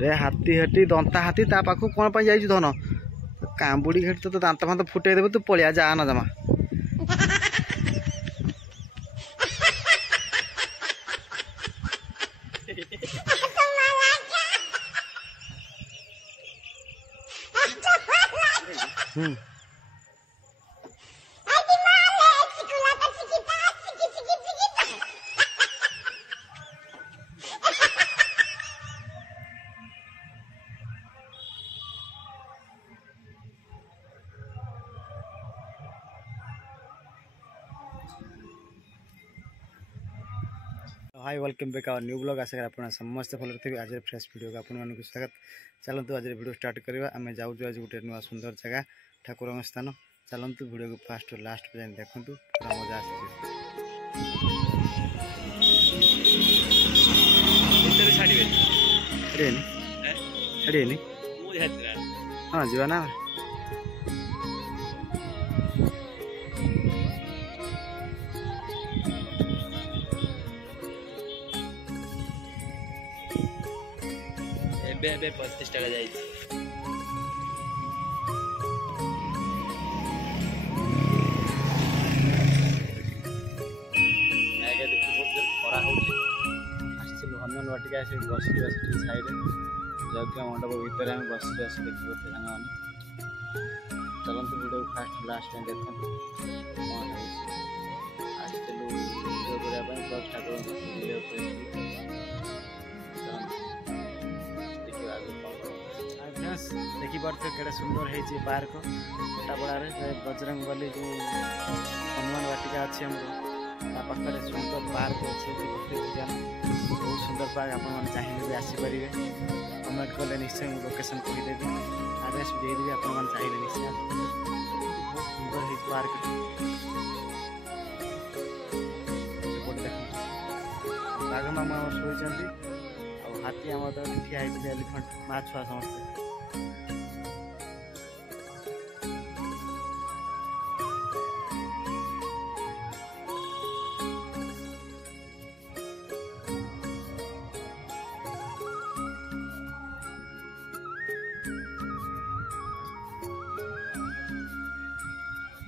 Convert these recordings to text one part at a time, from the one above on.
रे हाथी हेटी दंता हाथी ता पाखु कौन पाई जाइछु धन कांबुड़ी हेटी तो दांत फांत फुटे देबे तू पलिया जा ना जमा hi welcome back our new blog आशा कर आप समस्त भल थे आज फ्रेश वीडियो को आपको स्वागत चलतु आज वीडियो स्टार्ट करवा आम जाऊँ आज गोटे नुआ सुंदर जगह ठाकुर स्थान चलतु वीडियो को फास्ट लास्ट पे देखूँ पूरा मजा आसे हाँ जीवा ना बे 35 टाका जाई आगे देखि बहुत खरा हो आछिलु हनुमान वाटिका से बसि बसि साइड यज्ञ मंडप भीतर हम बसि बसि देखि करते संग माने चलंतु वीडियो फास्ट लास्ट टाइम देखंतु कोन आछिलु वीडियो करिया पय बस ठाकुर वीडियो पे देखी पार्थे केड़े सुंदर है पार्क कोटापड़ारे बजरंग बली जो हनुमान वाटिका अच्छी आम पाखे सुंदर पार्क अच्छे बहुत सुंदर पार्क आप चाहिए भी आसीपर कमेंट कले निश्चय लोकेशन कहीदेवी आड्रेस भी देदेवी आप चाहिए निश्चय बहुत सुंदर है पार्क बाघ मामू आम शोचती हाथी आम ठिया एलिफेंट माँ छुआ समस्ते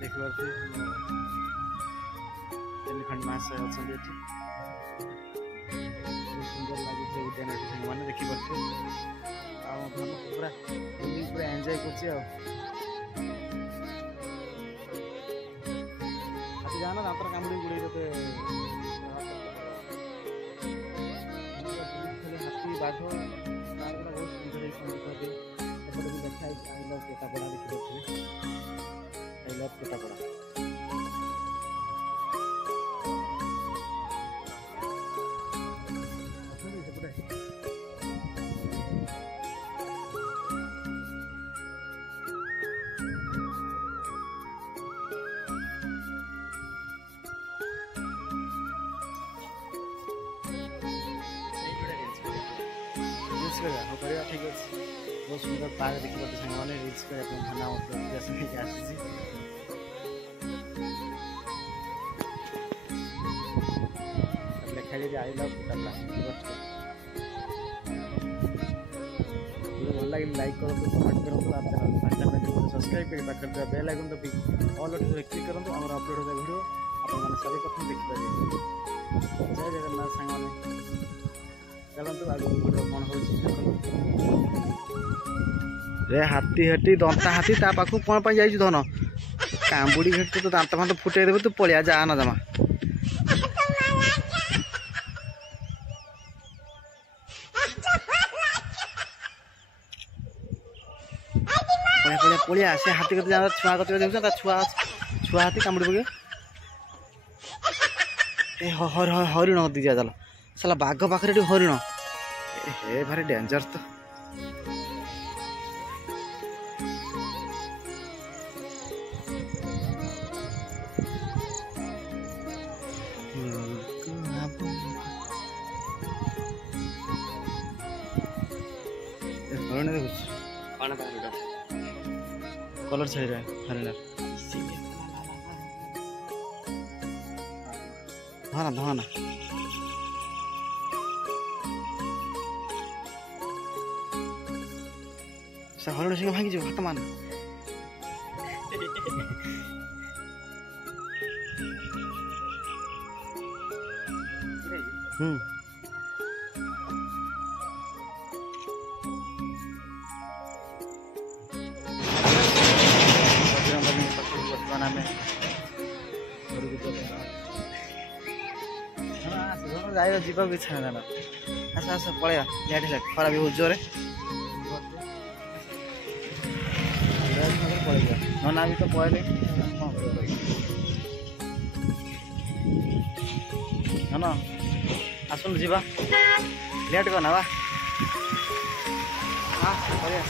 देखिए एलिफेंट मास अच्छा सुंदर लगे उद्यान मैंने देखिपे पूरा पूरा एंजॉय कर जाना दातर कामुड़ी गुड़े हाथी बाघ बहुत सुंदर देखा आई लव कोटापड़ा देखिए आई लव कोटापड़ा ठीक अच्छे बहुत सुंदर पार्क देखिए सामने रिल्स करना आसी लिखा आई लव कोटापड़ा भल लगे लाइक करूँ कमेंट करूँ आप चैनल सब्सक्राइब कर पाखे बेल आइकन दबी ऑल क्लिक करूँ आम अपलोड होता वीडियो आपने सर्वप्रथम देखिपारे जय जगन्नाथ सांग चलतु आगे वीडियो कौन हो रे हाथी हेटी दंता हाथी ता पाखु कौन पाई जाइछु धन कांबुड़ी हेटी तो दांत फांत फुटे देबे तू पलिया जा ना जमा पलिया से हाथी कते जा छुआ कते देखछ ता छुआ हाथी कांबुड़ी पके ए हरिण दी जा चल साला बाघ पाखे हरिण ए भारी डेंजर तो हरिण देखुच कलर छाई हरिण धना धना ସେ ହରିଣ ସିଂହ ଭାଙ୍ଗିଯିବ ହାତ ମାନ ବର୍ତ୍ତମାନ ଆମେ ଯାଇବା ଯିବାକୁ ଇଚ୍ଛା ହେଲା ନା ଆସ ଆସ ପଳେଇବା ଲେଟ୍ ହେଲା ଖରା ବି ବହୁତ ଜୋରେ ପଳେଇବା ନନା ବି ତ ପଳେଇଲେ କ'ଣ କରିବା ନନ ଆସନ୍ତୁ ଯିବା ଲେଟ୍ କରନା ବା ହଁ ପଳେଇବା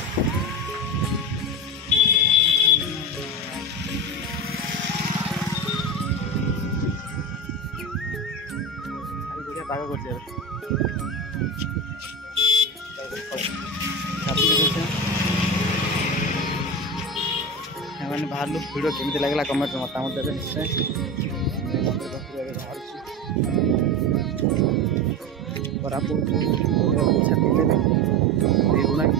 ପାଗ କରୁଛି ସେମାନେ ବାହାରିଲୁ ଭିଡ଼ିଓ କେମିତି ଲାଗିଲା କମେଣ୍ଟ ମତାମତ ଦେବେ ନିଶ୍ଚୟ ବାହାରୁଛି କୋରାପୁଟ ଛାପିଲେ ହେଉନାହିଁ